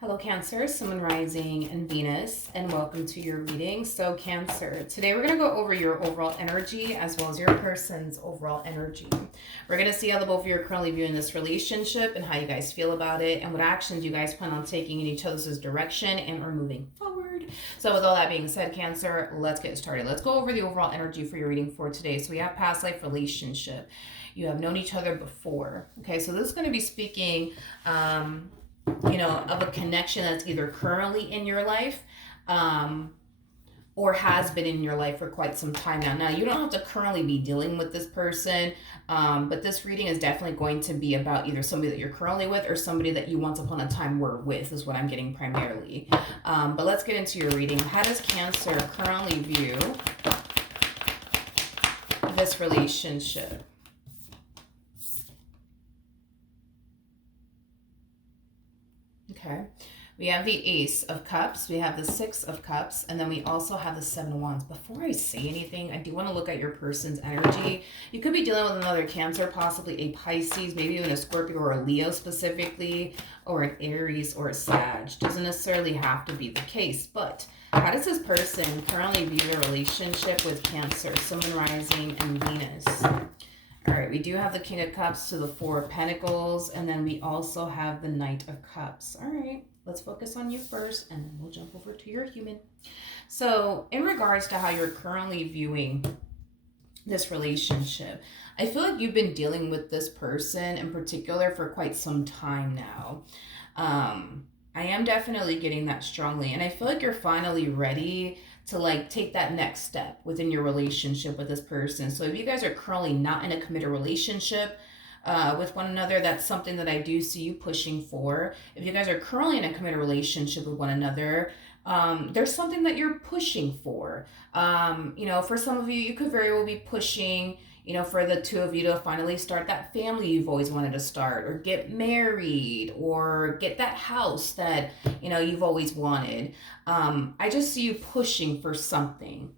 Hello, Cancer, Sun, Moon, Rising, and Venus, and welcome to your reading. So, Cancer, today we're going to go over your overall energy as well as your person's overall energy. We're going to see how the both of you are currently viewing this relationship and how you guys feel about it and what actions you guys plan on taking in each other's direction and are moving forward. So, with all that being said, Cancer, let's get started. Let's go over the overall energy for your reading for today. So, we have past life relationship. You have known each other before. Okay, so this is going to be speaking of a connection that's either currently in your life or has been in your life for quite some time now. Now, you don't have to currently be dealing with this person, but this reading is definitely going to be about either somebody that you're currently with or somebody that you once upon a time were with, is what I'm getting primarily. But let's get into your reading. How does Cancer currently view this relationship? Okay, we have the Ace of Cups, we have the Six of Cups, and then we also have the Seven of Wands. Before I say anything, I do want to look at your person's energy. You could be dealing with another Cancer, possibly a Pisces, maybe even a Scorpio or a Leo specifically, or an Aries or a Sag. Doesn't necessarily have to be the case, but how does this person currently view their relationship with Cancer, Sun, Moon, Rising, and Venus? All right, we do have the King of Cups to the Four of Pentacles, and then we also have the Knight of Cups. All right, let's focus on you first, and then we'll jump over to your human. So in regards to how you're currently viewing this relationship, I feel like you've been dealing with this person in particular for quite some time now. I am definitely getting that strongly, and I feel like you're finally ready to take that next step within your relationship with this person. So if you guys are currently not in a committed relationship with one another, that's something that I do see you pushing for. If you guys are currently in a committed relationship with one another, there's something that you're pushing for. For some of you, you could very well be pushing, for the two of you to finally start that family you've always wanted to start, or get married, or get that house that, you've always wanted. I just see you pushing for something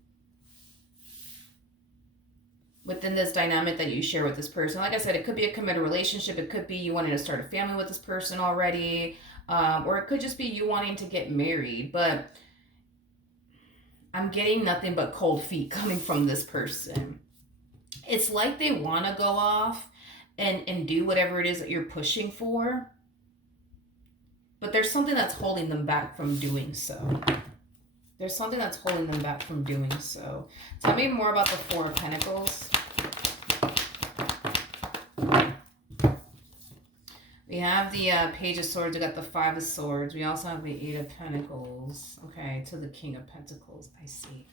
within this dynamic that you share with this person. Like I said, it could be a committed relationship. It could be you wanting to start a family with this person already, or it could just be you wanting to get married. But I'm getting nothing but cold feet coming from this person. It's like they want to go off and do whatever it is that you're pushing for, but there's something that's holding them back from doing so. There's something that's holding them back from doing so. Tell me more about the Four of Pentacles. We have the Page of Swords. We got the Five of Swords. We also have the Eight of Pentacles. Okay, to the King of Pentacles. I see.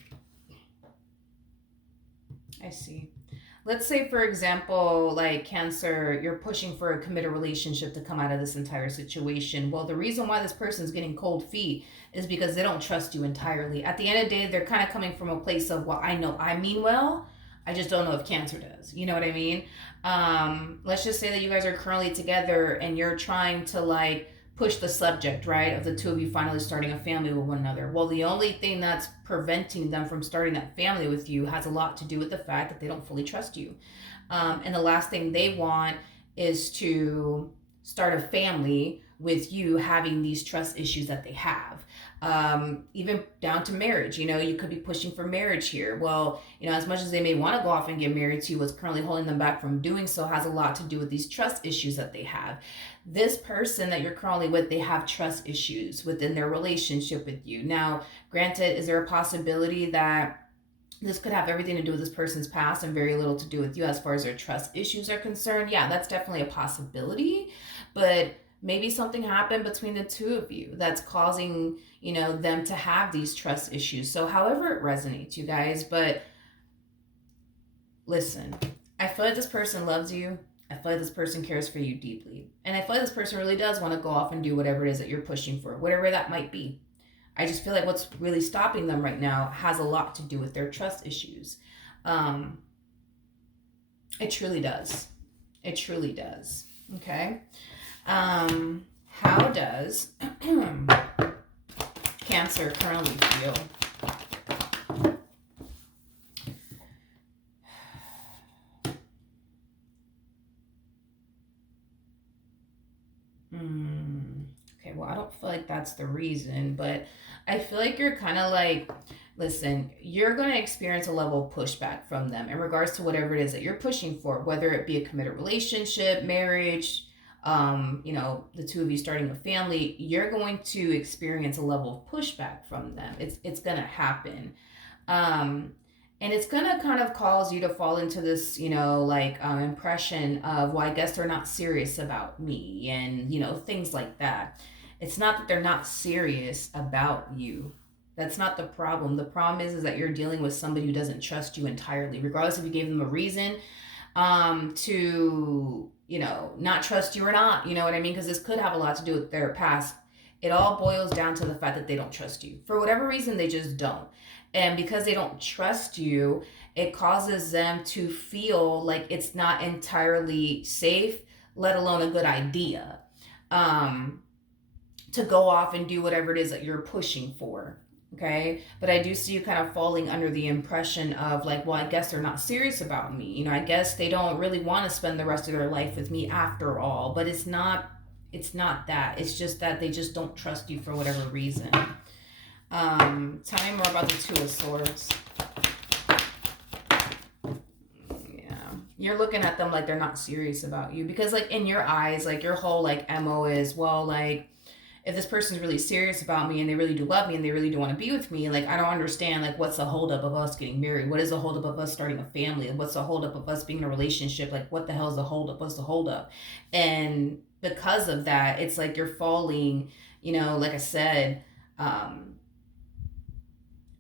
Let's say, for example, like Cancer, you're pushing for a committed relationship to come out of this entire situation. Well, the reason why this person's getting cold feet is because they don't trust you entirely. At the end of the day, they're kind of coming from a place of, well, I know I mean well, I just don't know if Cancer does. You know what I mean? Let's just say that you guys are currently together and you're trying to push the subject, right, of the two of you finally starting a family with one another. Well, the only thing that's preventing them from starting that family with you has a lot to do with the fact that they don't fully trust you. And the last thing they want is to start a family with you having these trust issues that they have. Even down to marriage, you could be pushing for marriage here. Well, as much as they may want to go off and get married to you, what's currently holding them back from doing so has a lot to do with these trust issues that they have. This person that you're currently with, they have trust issues within their relationship with you. Now, granted, is there a possibility that this could have everything to do with this person's past and very little to do with you as far as their trust issues are concerned? Yeah, that's definitely a possibility. But maybe something happened between the two of you that's causing, them to have these trust issues. So however it resonates, you guys, but listen, I feel like this person loves you. I feel like this person cares for you deeply. And I feel like this person really does want to go off and do whatever it is that you're pushing for, whatever that might be. I just feel like what's really stopping them right now has a lot to do with their trust issues. It truly does. It truly does. Okay. How does Cancer currently feel? well, I don't feel like that's the reason, but I feel like you're kind of like, listen, you're going to experience a level of pushback from them in regards to whatever it is that you're pushing for, whether it be a committed relationship, marriage, the two of you starting a family. You're going to experience a level of pushback from them. It's going to happen. Um, and it's going to kind of cause you to fall into this, impression of, well, I guess they're not serious about me, and, things like that. It's not that they're not serious about you. That's not the problem. The problem is that you're dealing with somebody who doesn't trust you entirely, regardless if you gave them a reason to, not trust you or not. You know what I mean? Because this could have a lot to do with their past. It all boils down to the fact that they don't trust you. For whatever reason, they just don't. And because they don't trust you, it causes them to feel like it's not entirely safe, let alone a good idea, to go off and do whatever it is that you're pushing for. Okay. But I do see you kind of falling under the impression of like, well, I guess they're not serious about me. I guess they don't really want to spend the rest of their life with me after all. But it's not that. It's just that they just don't trust you for whatever reason. Tell me more about the Two of Swords. Yeah. You're looking at them like they're not serious about you. Because like in your eyes, like your whole like MO is, well, like, if this person's really serious about me and they really do love me and they really do want to be with me, like, I don't understand, like, what's the holdup of us getting married? What is the holdup of us starting a family? What's the holdup of us being in a relationship? Like, what the hell is the holdup? What's the holdup? And because of that, it's like you're falling, like I said,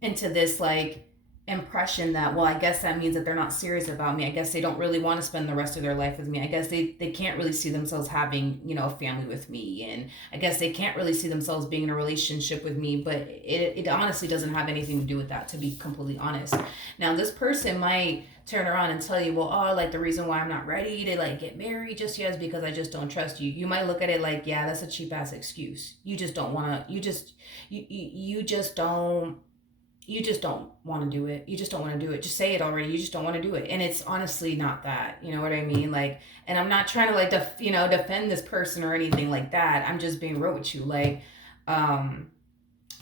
into this, like, impression that, well, I guess that means that they're not serious about me. I guess they don't really want to spend the rest of their life with me. I guess they can't really see themselves having, a family with me. And I guess they can't really see themselves being in a relationship with me. But it honestly doesn't have anything to do with that, to be completely honest. Now, this person might turn around and tell you, well, oh, like, the reason why I'm not ready to, like, get married just yet is because I just don't trust you. You might look at it like, yeah, that's a cheap ass excuse. You just don't want to, you just don't want to do it. You just don't want to do it. Just say it already. You just don't want to do it. And it's honestly not that. You know what I mean? Like, and I'm not trying to like, defend this person or anything like that. I'm just being real with you. Like,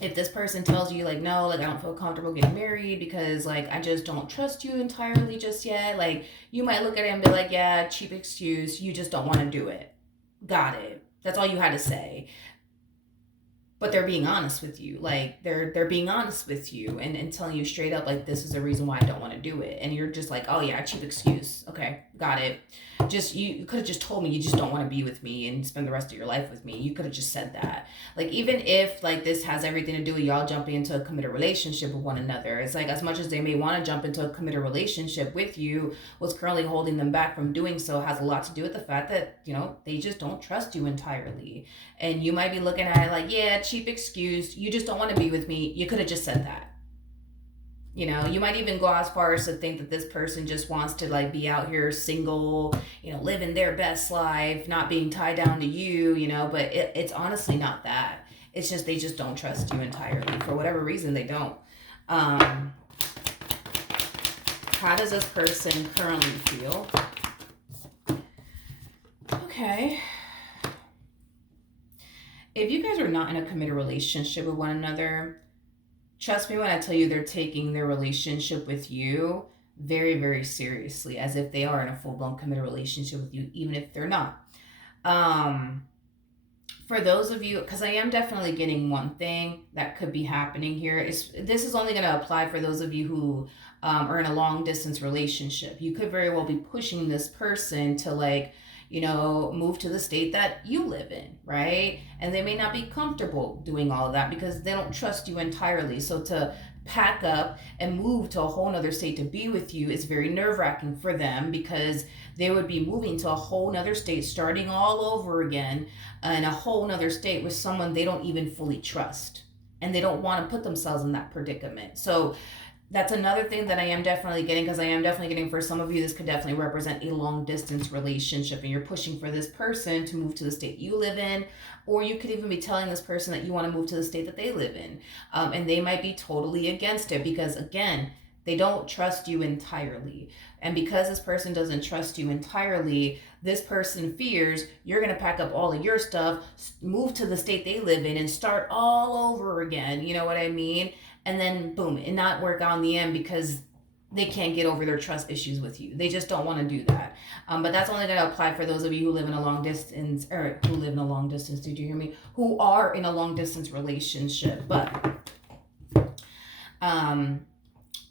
if this person tells you like, no, like, I don't feel comfortable getting married because like, I just don't trust you entirely just yet. Like, you might look at it and be like, yeah, cheap excuse. You just don't want to do it. Got it. That's all you had to say. But they're being honest with you. Like, they're being honest with you and telling you straight up, like, this is the reason why I don't want to do it. And you're just like, oh yeah, cheap excuse. Okay, got it. Just, you could have just told me you just don't want to be with me and spend the rest of your life with me. You could have just said that. Like, even if like this has everything to do with y'all jumping into a committed relationship with one another, it's like, as much as they may want to jump into a committed relationship with you, what's currently holding them back from doing so has a lot to do with the fact that, they just don't trust you entirely. And you might be looking at it like, yeah, cheap excuse. You just don't want to be with me. You could have just said that. You might even go as far as to think that this person just wants to like be out here single, living their best life, not being tied down to you, but it's honestly not that. It's just, they just don't trust you entirely. For whatever reason, they don't. How does this person currently feel? Okay. If you guys are not in a committed relationship with one another, trust me when I tell you they're taking their relationship with you very, very seriously, as if they are in a full-blown committed relationship with you, even if they're not. For those of you, because I am definitely getting one thing that could be happening here. This is only going to apply for those of you who are in a long-distance relationship. You could very well be pushing this person to like, move to the state that you live in, right? And they may not be comfortable doing all of that because they don't trust you entirely. So to pack up and move to a whole nother state to be with you is very nerve-wracking for them, because they would be moving to a whole nother state, starting all over again in a whole nother state with someone they don't even fully trust. And they don't want to put themselves in that predicament. So that's another thing that I am definitely getting, because I am definitely getting, for some of you, this could definitely represent a long distance relationship, and you're pushing for this person to move to the state you live in, or you could even be telling this person that you want to move to the state that they live in, and they might be totally against it, because again, They don't trust you entirely. And because this person doesn't trust you entirely, this person fears you're going to pack up all of your stuff, move to the state they live in, and start all over again. You know what I mean? And then boom, and not work out in the end because they can't get over their trust issues with you. They just don't want to do that. But that's only going to apply for those of you who live in a long distance, or who live in a long distance, did you hear me? Who are in a long distance relationship. But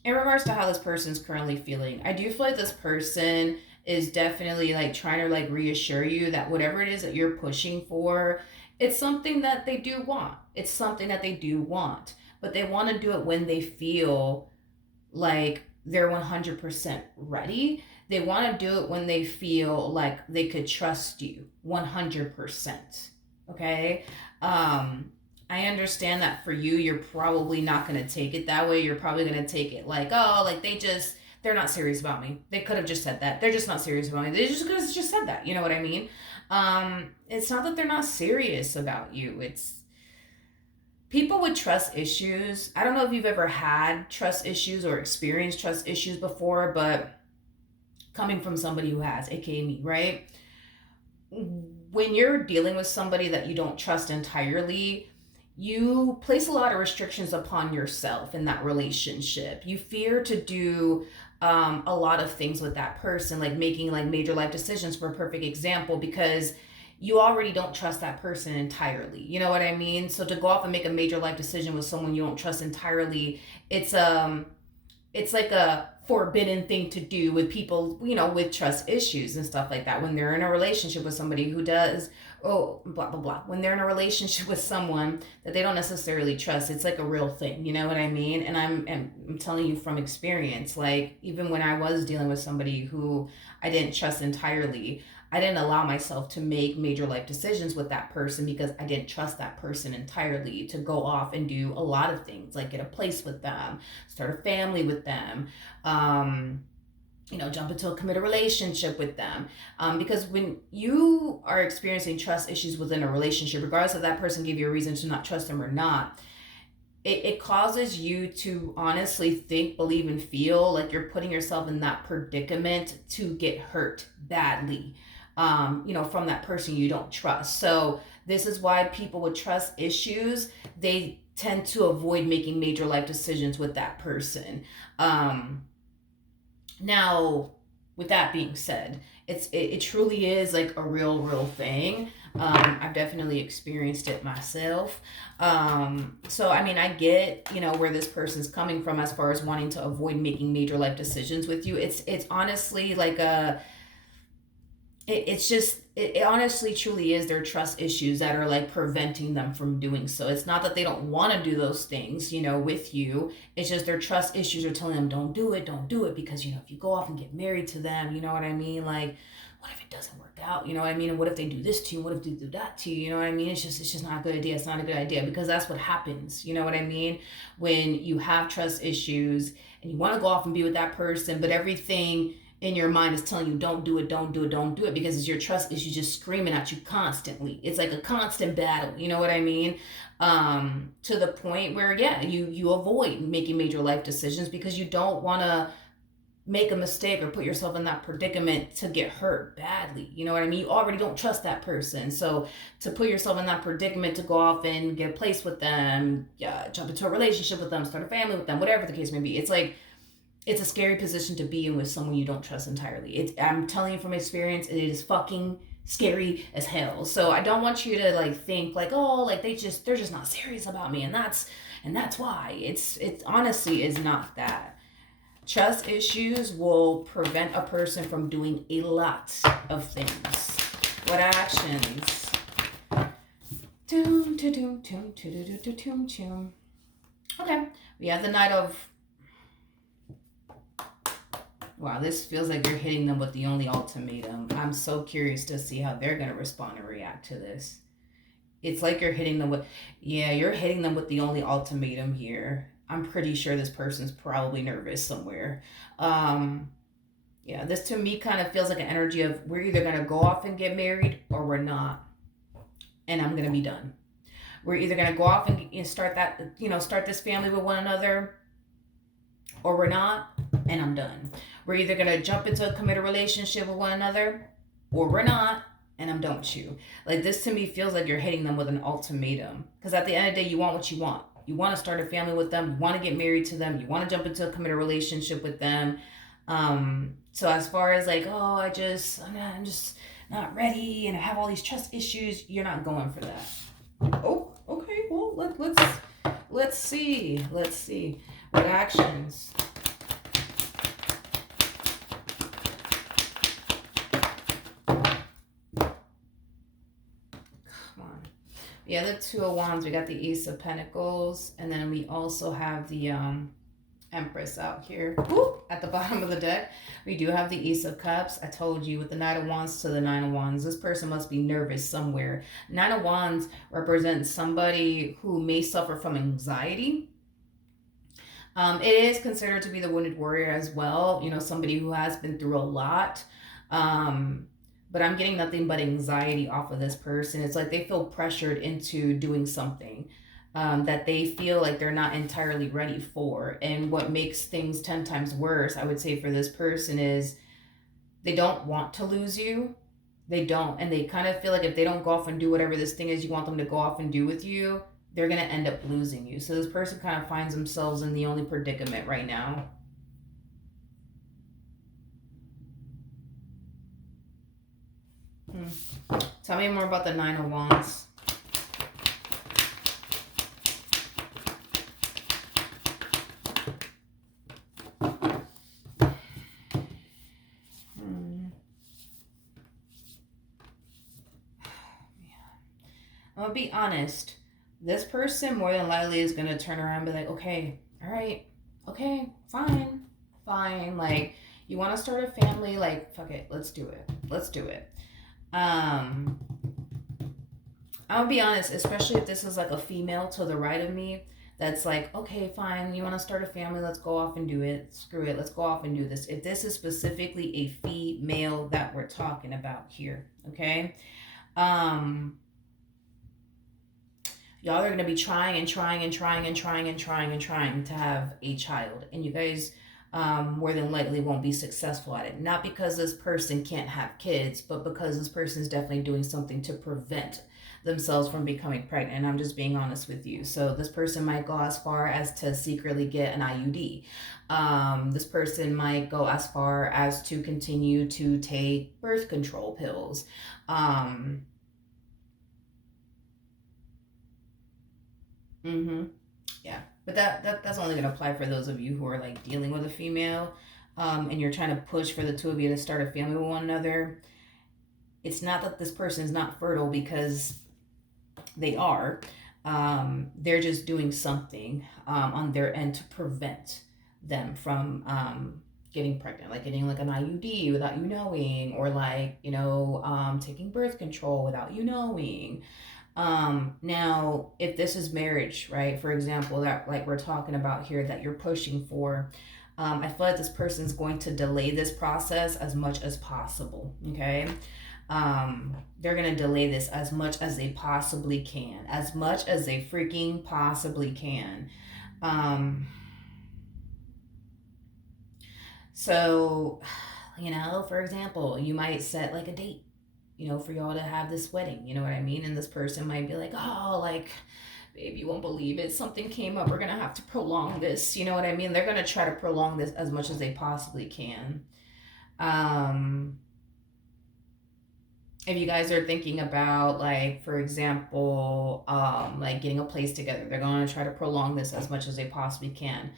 in regards to how this person's currently feeling, I do feel like this person is definitely like trying to like reassure you that whatever it is that you're pushing for, it's something that they do want. It's something that they do want. But they want to do it when they feel like they're 100% ready. They want to do it when they feel like they could trust you 100%. Okay? I understand that for you, you're probably not going to take it that way. You're probably going to take it like, oh, like they're not serious about me. They could have just said that. They're just not serious about me. They just could have just said that. You know what I mean? It's not that they're not serious about you. It's people with trust issues. I don't know if you've ever had trust issues or experienced trust issues before, but coming from somebody who has, aka me, right? When you're dealing with somebody that you don't trust entirely, you place a lot of restrictions upon yourself in that relationship. You fear to do a lot of things with that person, like making like major life decisions, for a perfect example, because you already don't trust that person entirely. You know what I mean? So to go off and make a major life decision with someone you don't trust entirely, it's like a forbidden thing to do with people, you know, with trust issues and stuff like that. When they're in a relationship with somebody who does, oh, blah, blah, blah. When they're in a relationship with someone that they don't necessarily trust, it's like a real thing. You know what I mean? And I'm telling you from experience, like even when I was dealing with somebody who I didn't trust entirely, I didn't allow myself to make major life decisions with that person because I didn't trust that person entirely to go off and do a lot of things, like get a place with them, start a family with them, jump into a committed relationship with them. Because when you are experiencing trust issues within a relationship, regardless of that person gave you a reason to not trust them or not, it causes you to honestly think, believe, and feel like you're putting yourself in that predicament to get hurt badly, from that person you don't trust. So this is why people with trust issues, they tend to avoid making major life decisions with that person. Now, with that being said, it truly is like a real thing. I've definitely experienced it myself. So I mean, I get, where this person's coming from as far as wanting to avoid making major life decisions with you. It's honestly like it honestly truly is their trust issues that are like preventing them from doing so. It's not that they don't want to do those things, with you. It's just their trust issues are telling them don't do it because if you go off and get married to them, you know what I mean? Like, what if it doesn't work out? You know what I mean? And what if they do this to you? What if they do that to you? You know what I mean? It's just not a good idea. It's not a good idea because that's what happens. You know what I mean? When you have trust issues and you want to go off and be with that person, but everything in your mind is telling you don't do it because it's your trust issues just screaming at you constantly. It's like a constant battle, you know what I mean? To the point where you avoid making major life decisions because you don't want to make a mistake or put yourself in that predicament to get hurt badly. You know what I mean? You already don't trust that person. So to put yourself in that predicament to go off and get a place with them, jump into a relationship with them, start a family with them, whatever the case may be, it's like, it's a scary position to be in with someone you don't trust entirely. I'm telling you from experience, it is fucking scary as hell. So I don't want you to like think like, oh, like they're just not serious about me, and that's why. It honestly is not that. Trust issues will prevent a person from doing a lot of things. What actions? Okay, we have the Knight of... Wow, this feels like you're hitting them with the only ultimatum. I'm so curious to see how they're going to respond and react to this. It's like you're hitting them with... Yeah, you're hitting them with the only ultimatum here. I'm pretty sure this person's probably nervous somewhere. This to me kind of feels like an energy of we're either going to go off and get married or we're not. And I'm going to be done. We're either going to go off and start this family with one another, or we're not, and I'm done. We're either going to jump into a committed relationship with one another, or we're not, and I'm done with you. Like, this to me feels like you're hitting them with an ultimatum. Because at the end of the day, you want what you want. You want to start a family with them. You want to get married to them. You want to jump into a committed relationship with them. So as far as like, oh, I'm just not ready and I have all these trust issues, you're not going for that. Oh, okay. Well, let's see. Let's see what actions. Yeah, the Two of Wands, we got the Ace of Pentacles, and then we also have the Empress out here. Woo! At the bottom of the deck, we do have the Ace of Cups. I told you, with the Knight of Wands to the Nine of Wands, this person must be nervous somewhere. Nine of Wands represents somebody who may suffer from anxiety. It is considered to be the wounded warrior as well. You know, somebody who has been through a lot. But I'm getting nothing but anxiety off of this person. It's like they feel pressured into doing something that they feel like they're not entirely ready for. And what makes things 10 times worse, I would say, for this person is they don't want to lose you. They don't. And they kind of feel like if they don't go off and do whatever this thing is you want them to go off and do with you, they're going to end up losing you. So this person kind of finds themselves in the only predicament right now. Tell me more about the Nine of Wands. I'm gonna be honest. This person more than likely is gonna turn around and be like, okay, all right, okay, fine. Like, you want to start a family? Like, fuck it, let's do it. I'm gonna be honest, especially if this is like a female to the right of me that's like, okay, fine, you want to start a family, let's go off and do it. Screw it, let's go off and do this. If this is specifically a female that we're talking about here, okay? Y'all are going to be trying to have a child, and you guys more than likely won't be successful at it. Not because this person can't have kids, but because this person is definitely doing something to prevent themselves from becoming pregnant. And I'm just being honest with you. So this person might go as far as to secretly get an IUD. This person might go as far as to continue to take birth control pills. Yeah, but that's only gonna apply for those of you who are like dealing with a female, and you're trying to push for the two of you to start a family with one another. It's not that this person is not fertile, because they are. They're just doing something on their end to prevent them from getting pregnant, like getting like an IUD without you knowing, or like, you know, taking birth control without you knowing. Now, if this is marriage, right, for example, that like we're talking about here, that you're pushing for, I feel like this person's going to delay this process as much as possible, okay? They're going to delay this as much as they possibly can, as much as they freaking possibly can. So, you know, for example, you might set like a date, you know, for y'all to have this wedding, you know what I mean? And this person might be like, oh, like, babe, you won't believe it, something came up, we're gonna have to prolong this, you know what I mean? They're gonna try to prolong this as much as they possibly can. If you guys are thinking about, like, for example, like getting a place together, they're gonna try to prolong this as much as they possibly can.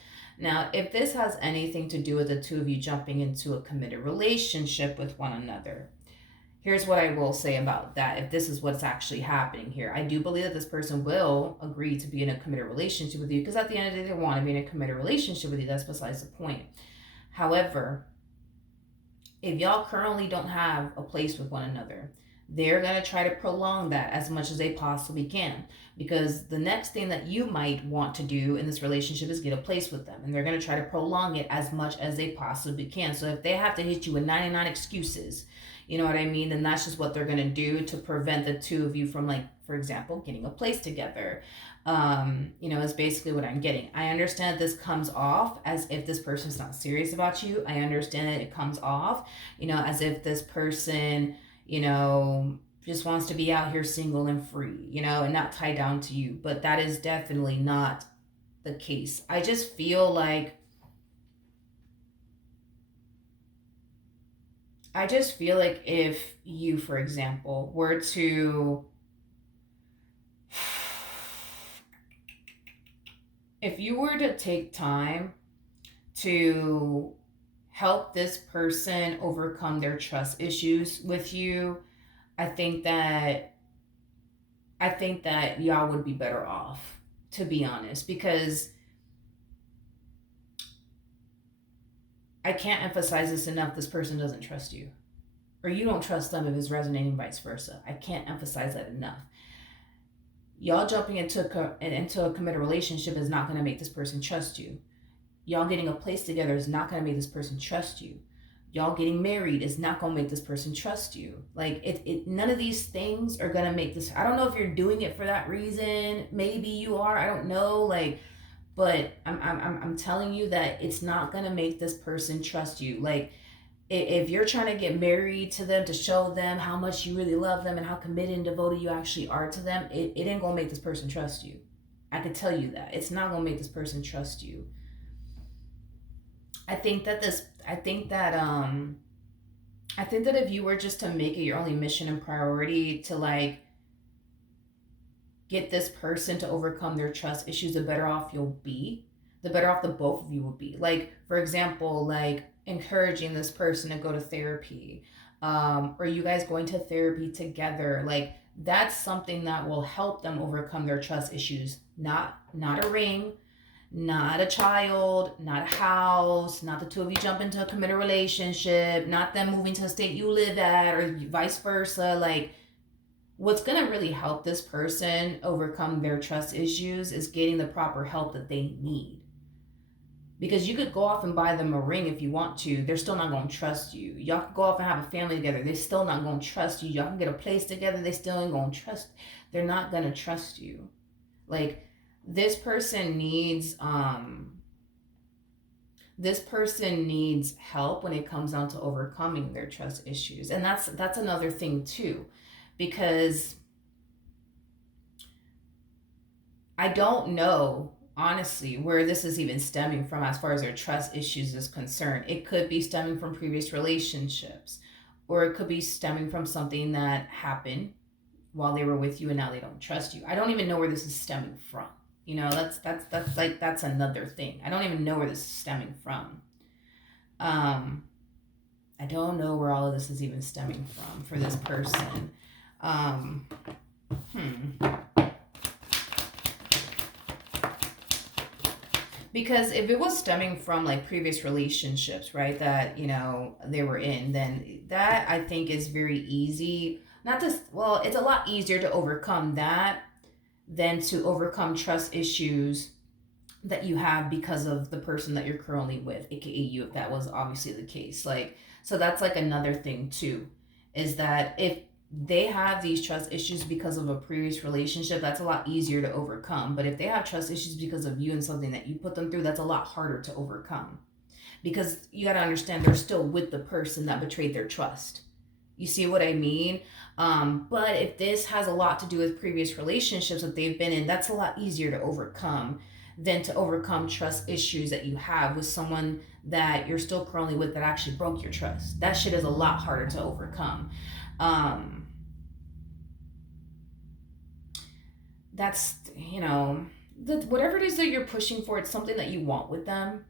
Now, if this has anything to do with the two of you jumping into a committed relationship with one another, here's what I will say about that. If this is what's actually happening here, I do believe that this person will agree to be in a committed relationship with you, because at the end of the day, they want to be in a committed relationship with you. That's besides the point. However, if y'all currently don't have a place with one another, they're going to try to prolong that as much as they possibly can, because the next thing that you might want to do in this relationship is get a place with them, and they're going to try to prolong it as much as they possibly can. So if they have to hit you with 99 excuses, you know what I mean, then that's just what they're going to do to prevent the two of you from, like, for example, getting a place together. You know, is basically what I'm getting. I understand this comes off as if this person's not serious about you. I understand that it comes off, you know, as if this person, you know, just wants to be out here single and free, you know, and not tied down to you. But that is definitely not the case. I just feel like if you, for example, were to, if you were to take time to help this person overcome their trust issues with you, I think that y'all would be better off, to be honest, because I can't emphasize this enough. This person doesn't trust you, or you don't trust them if it's resonating, vice versa. I can't emphasize that enough. Y'all jumping into a committed relationship is not going to make this person trust you. Y'all getting a place together is not going to make this person trust you. Y'all getting married is not going to make this person trust you. Like, none of these things are going to make this. I don't know if you're doing it for that reason. Maybe you are. I don't know. Like, but I'm telling you that it's not going to make this person trust you. Like, if you're trying to get married to them to show them how much you really love them and how committed and devoted you actually are to them, it ain't gonna make this person trust you. I can tell you that. It's not gonna make this person trust you. I think that if you were just to make it your only mission and priority to, like, get this person to overcome their trust issues, the better off you'll be. The better off the both of you will be. Like, for example, like, encouraging this person to go to therapy, or you guys going to therapy together, like, that's something that will help them overcome their trust issues. Not a ring, not a child, not a house, not the two of you jump into a committed relationship, not them moving to the state you live at, or vice versa. Like, what's going to really help this person overcome their trust issues is getting the proper help that they need. Because you could go off and buy them a ring if you want to. They're still not going to trust you. Y'all can go off and have a family together. They're still not going to trust you. Y'all can get a place together. They still ain't going to trust. They're not going to trust you. Like, this person needs help when it comes down to overcoming their trust issues. And that's another thing too. Because I don't know, honestly, where this is even stemming from as far as their trust issues is concerned. It could be stemming from previous relationships, or it could be stemming from something that happened while they were with you and now they don't trust you. I don't even know where this is stemming from. You know, that's another thing. I don't even know where this is stemming from. I don't know where all of this is even stemming from for this person. Because if it was stemming from, like, previous relationships, right, that, you know, they were in, then that I think is very easy. Not just, well, it's a lot easier to overcome that than to overcome trust issues that you have because of the person that you're currently with, aka you, if that was obviously the case. Like, so that's like another thing too, is that if they have these trust issues because of a previous relationship, that's a lot easier to overcome. But if they have trust issues because of you and something that you put them through, that's a lot harder to overcome. Because you got to understand, they're still with the person that betrayed their trust. You see what I mean? But if this has a lot to do with previous relationships that they've been in, that's a lot easier to overcome than to overcome trust issues that you have with someone that you're still currently with that actually broke your trust. That shit is a lot harder to overcome. That's, you know, whatever it is that you're pushing for, it's something that you want with them.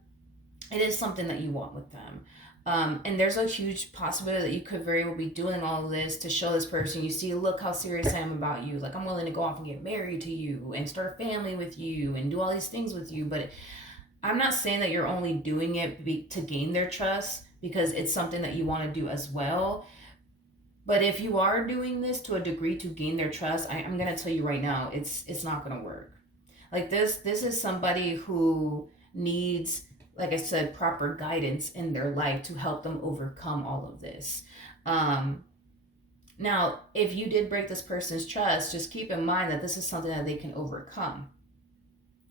It is something that you want with them. And there's a huge possibility that you could very well be doing all of this to show this person, you see, look how serious I am about you. Like, I'm willing to go off and get married to you and start a family with you and do all these things with you. But I'm not saying that you're only doing it to gain their trust, because it's something that you want to do as well. But if you are doing this to a degree to gain their trust, I'm going to tell you right now, it's not going to work. Like, this is somebody who needs, like I said, proper guidance in their life to help them overcome all of this. Now, if you did break this person's trust, just keep in mind that this is something that they can overcome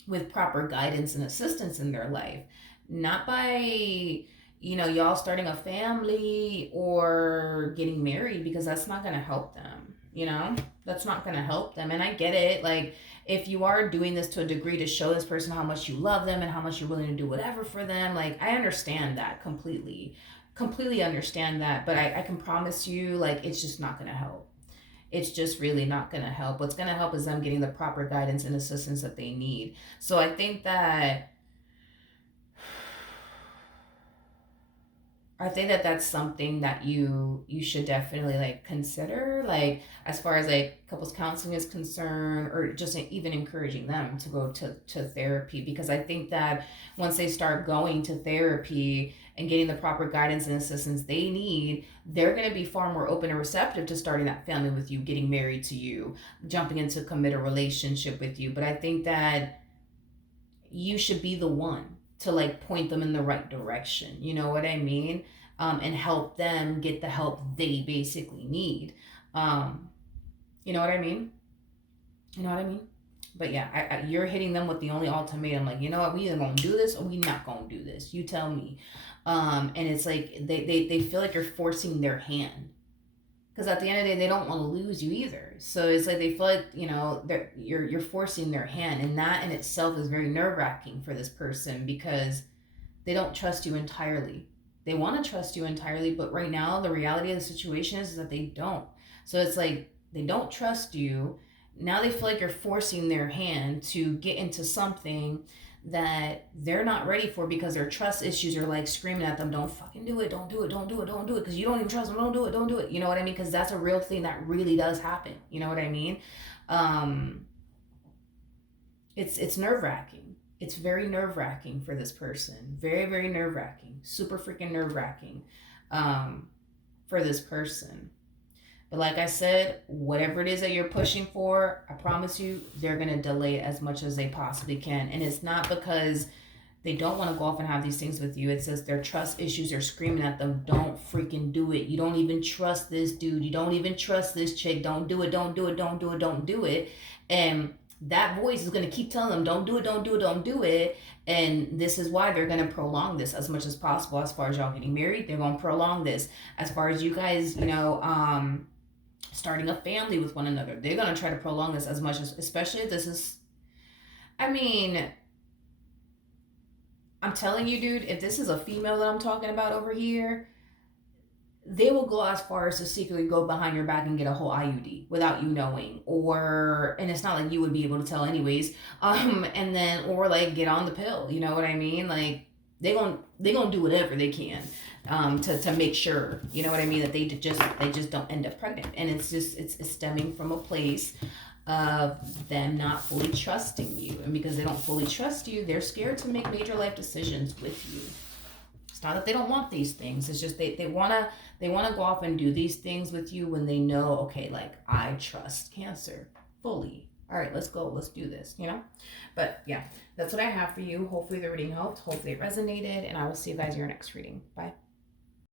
with proper guidance and assistance in their life, not by y'all starting a family or getting married, because that's not going to help them. That's not going to help them. And I get it, like, if you are doing this to a degree to show this person how much you love them and how much you're willing to do whatever for them, like, I understand that completely understand that, but I can promise you, like, it's just not going to help. It's just really not going to help. What's going to help is them getting the proper guidance and assistance that they need. So I think that that's something that you should definitely, like, consider, like, as far as, like, couples counseling is concerned, or just even encouraging them to go to therapy, because I think that once they start going to therapy and getting the proper guidance and assistance they need, they're going to be far more open and receptive to starting that family with you, getting married to you, jumping into commit a relationship with you. But I think that you should be the one to, like, point them in the right direction. You know what I mean? And help them get the help they basically need. Um, you know what I mean? You know what I mean? But yeah, you're hitting them with the only ultimatum. Like, you know what? We either gonna do this or we not gonna do this. You tell me. And it's like they feel like you're forcing their hand, because at the end of the day, they don't want to lose you either. So it's like they feel like you're forcing their hand, and that in itself is very nerve wracking for this person, because they don't trust you entirely. They want to trust you entirely, but right now the reality of the situation is that they don't. So it's like they don't trust you. Now they feel like you're forcing their hand to get into something that they're not ready for, because their trust issues are, like, screaming at them, don't fucking do it, don't do it, don't do it, don't do it, because you don't even trust them, don't do it, don't do it. You know what I mean? Because that's a real thing that really does happen. You know what I mean? um it's nerve wracking. It's very nerve wracking for this person. Very, very nerve wracking. Super freaking nerve wracking, for this person. But like I said, whatever it is that you're pushing for, I promise you, they're going to delay it as much as they possibly can. And it's not because they don't want to go off and have these things with you. It says their trust issues are screaming at them, don't freaking do it. You don't even trust this dude. You don't even trust this chick. Don't do it, don't do it, don't do it, don't do it. And that voice is going to keep telling them, don't do it, don't do it, don't do it. And this is why they're going to prolong this as much as possible. As far as y'all getting married, they're going to prolong this. As far as you guys, starting a family with one another, they're going to try to prolong this as much as, especially if this is, I mean, I'm telling you, dude, if this is a female that I'm talking about over here, they will go as far as to secretly go behind your back and get a whole IUD without you knowing, and it's not like you would be able to tell anyways. And then, or, like, get on the pill. You know what I mean? Like, they gonna do whatever they can, to make sure, you know what I mean, that they just don't end up pregnant. And it's stemming from a place of them not fully trusting you, and because they don't fully trust you, they're scared to make major life decisions with you. It's not that they don't want these things. It's just they wanna go off and do these things with you when they know, okay, like, I trust Cancer fully. All right, let's go. Let's do this, But yeah, that's what I have for you. Hopefully the reading helped. Hopefully it resonated. And I will see you guys in your next reading. Bye.